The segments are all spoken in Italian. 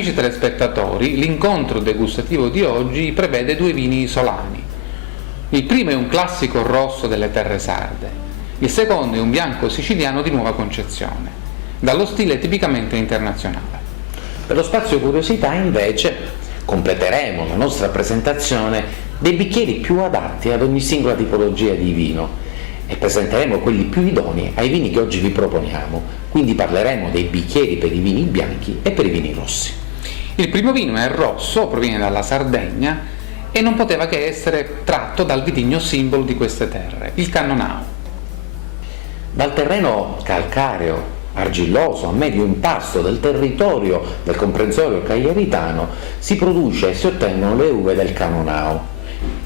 Amici telespettatori, l'incontro degustativo di oggi prevede due vini isolani. Il primo è un classico rosso delle terre sarde, il secondo è un bianco siciliano di nuova concezione, dallo stile tipicamente internazionale. Per lo spazio curiosità, invece, completeremo la nostra presentazione dei bicchieri più adatti ad ogni singola tipologia di vino e presenteremo quelli più idonei ai vini che oggi vi proponiamo, quindi parleremo dei bicchieri per i vini bianchi e per i vini rossi. Il primo vino è rosso, proviene dalla Sardegna e non poteva che essere tratto dal vitigno simbolo di queste terre, il Cannonau. Dal terreno calcareo, argilloso, a medio impasto del territorio del comprensorio cagliaritano si produce e si ottengono le uve del Cannonau,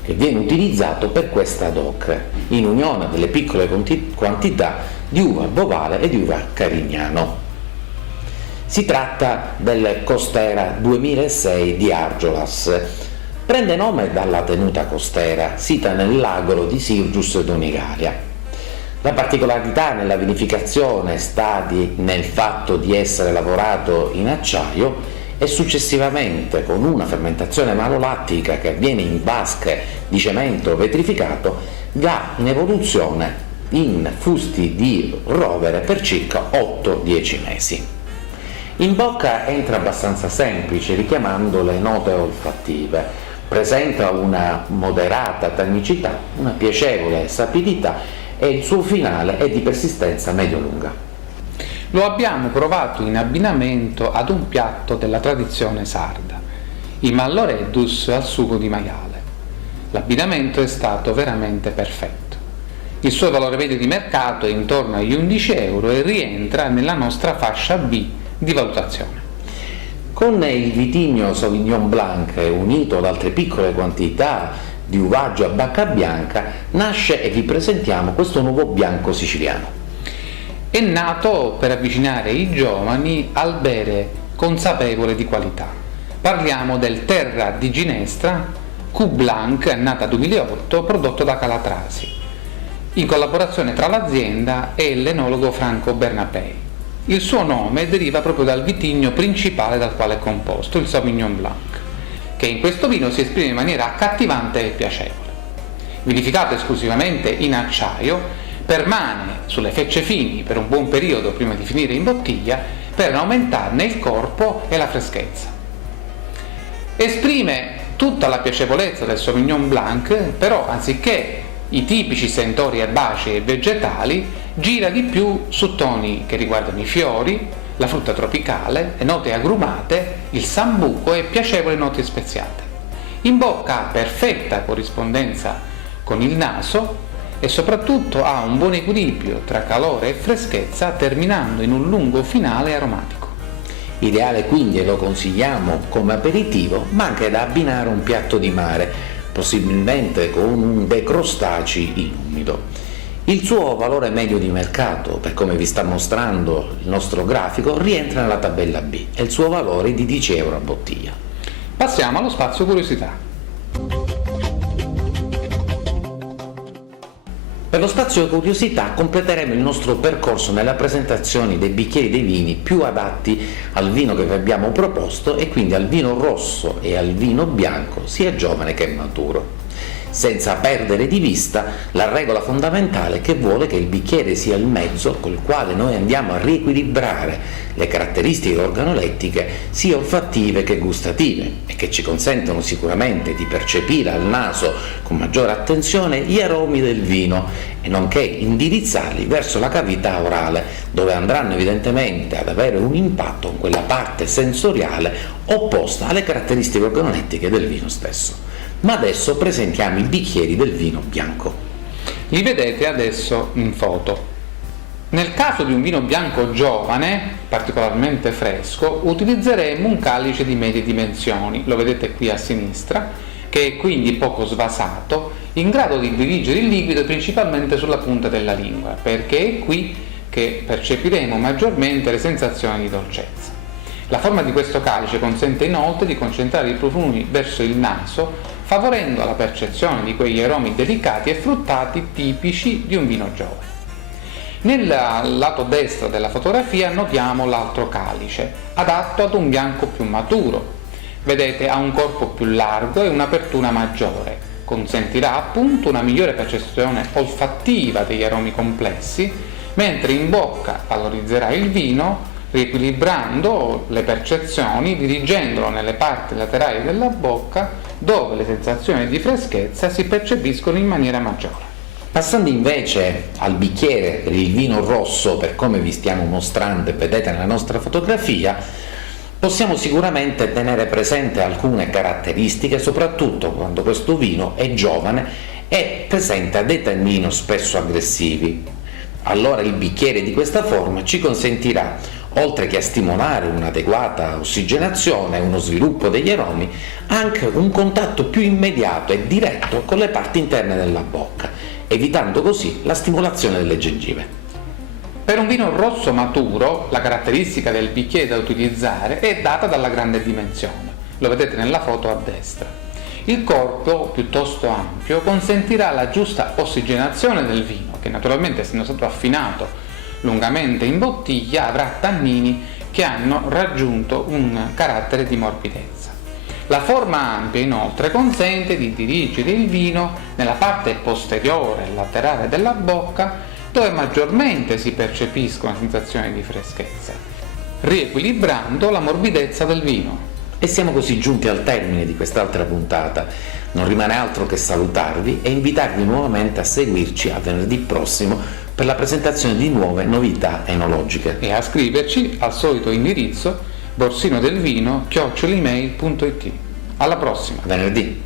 che viene utilizzato per questa DOC, in unione delle piccole quantità di uva bovale e di uva carignano. Si tratta del Costera 2006 di Argiolas. Prende nome dalla tenuta costera, sita nell'agro di Sirgius Donigalia. La particolarità nella vinificazione sta nel fatto di essere lavorato in acciaio e successivamente, con una fermentazione malolattica che avviene in vasche di cemento vetrificato, va in evoluzione in fusti di rovere per circa 8-10 mesi. In bocca entra abbastanza semplice, richiamando le note olfattive. Presenta una moderata tannicità, una piacevole sapidità e il suo finale è di persistenza medio-lunga. Lo abbiamo provato in abbinamento ad un piatto della tradizione sarda, i malloreddus al sugo di maiale. L'abbinamento è stato veramente perfetto. Il suo valore medio di mercato è intorno agli 11 euro e rientra nella nostra fascia B di valutazione. Con il vitigno Sauvignon Blanc, unito ad altre piccole quantità di uvaggio a bacca bianca, nasce e vi presentiamo questo nuovo bianco siciliano. È nato per avvicinare i giovani al bere consapevole di qualità. Parliamo del Terra di Ginestra Q Blanc, nata 2008, prodotto da Calatrasi, in collaborazione tra l'azienda e l'enologo Franco Bernapei. Il suo nome deriva proprio dal vitigno principale dal quale è composto, il Sauvignon Blanc, che in questo vino si esprime in maniera accattivante e piacevole. Vinificato esclusivamente in acciaio, permane sulle fecce fini per un buon periodo prima di finire in bottiglia per aumentarne il corpo e la freschezza. Esprime tutta la piacevolezza del Sauvignon Blanc, però anziché i tipici sentori erbacei e vegetali, gira di più su toni che riguardano i fiori, la frutta tropicale, le note agrumate, il sambuco e piacevoli note speziate. In bocca ha perfetta corrispondenza con il naso e soprattutto ha un buon equilibrio tra calore e freschezza, terminando in un lungo finale aromatico. Ideale quindi, e lo consigliamo come aperitivo, ma anche da abbinare a un piatto di mare, possibilmente con un de crostacei in umido. Il suo valore medio di mercato, per come vi sta mostrando il nostro grafico, rientra nella tabella B e il suo valore è di 10 euro a bottiglia. Passiamo allo spazio curiosità. Per lo spazio curiosità completeremo il nostro percorso nella presentazione dei bicchieri dei vini più adatti al vino che vi abbiamo proposto e quindi al vino rosso e al vino bianco, sia giovane che maturo, senza perdere di vista la regola fondamentale che vuole che il bicchiere sia il mezzo col quale noi andiamo a riequilibrare le caratteristiche organolettiche sia olfattive che gustative e che ci consentono sicuramente di percepire al naso con maggiore attenzione gli aromi del vino e nonché indirizzarli verso la cavità orale, dove andranno evidentemente ad avere un impatto con quella parte sensoriale opposta alle caratteristiche organolettiche del vino stesso. Ma adesso presentiamo i bicchieri del vino bianco. Li vedete adesso in foto. Nel caso di un vino bianco giovane, particolarmente fresco, utilizzeremo un calice di medie dimensioni, lo vedete qui a sinistra, che è quindi poco svasato, in grado di dirigere il liquido principalmente sulla punta della lingua, perché è qui che percepiremo maggiormente le sensazioni di dolcezza. La forma di questo calice consente inoltre di concentrare i profumi verso il naso, favorendo la percezione di quegli aromi delicati e fruttati tipici di un vino giovane. Nel lato destro della fotografia notiamo l'altro calice, adatto ad un bianco più maturo. Vedete, ha un corpo più largo e un'apertura maggiore. Consentirà appunto una migliore percezione olfattiva degli aromi complessi, mentre in bocca valorizzerà il vino, riequilibrando le percezioni, dirigendolo nelle parti laterali della bocca, dove le sensazioni di freschezza si percepiscono in maniera maggiore. Passando invece al bicchiere per il vino rosso, per come vi stiamo mostrando e vedete nella nostra fotografia, possiamo sicuramente tenere presente alcune caratteristiche, soprattutto quando questo vino è giovane e presenta dei tannini spesso aggressivi. Allora il bicchiere di questa forma ci consentirà, oltre che a stimolare un'adeguata ossigenazione e uno sviluppo degli aromi, anche un contatto più immediato e diretto con le parti interne della bocca, evitando così la stimolazione delle gengive. Per un vino rosso maturo, la caratteristica del bicchiere da utilizzare è data dalla grande dimensione. Lo vedete nella foto a destra. Il corpo, piuttosto ampio, consentirà la giusta ossigenazione del vino, che naturalmente, essendo stato affinato lungamente in bottiglia, avrà tannini che hanno raggiunto un carattere di morbidezza. La forma ampia, inoltre, consente di dirigere il vino nella parte posteriore e laterale della bocca, dove maggiormente si percepiscono sensazioni di freschezza, riequilibrando la morbidezza del vino. E siamo così giunti al termine di quest'altra puntata. Non rimane altro che salutarvi e invitarvi nuovamente a seguirci a venerdì prossimo per la presentazione di nuove novità enologiche. E a scriverci al solito indirizzo borsinodelvino@email.it. Alla prossima! A venerdì!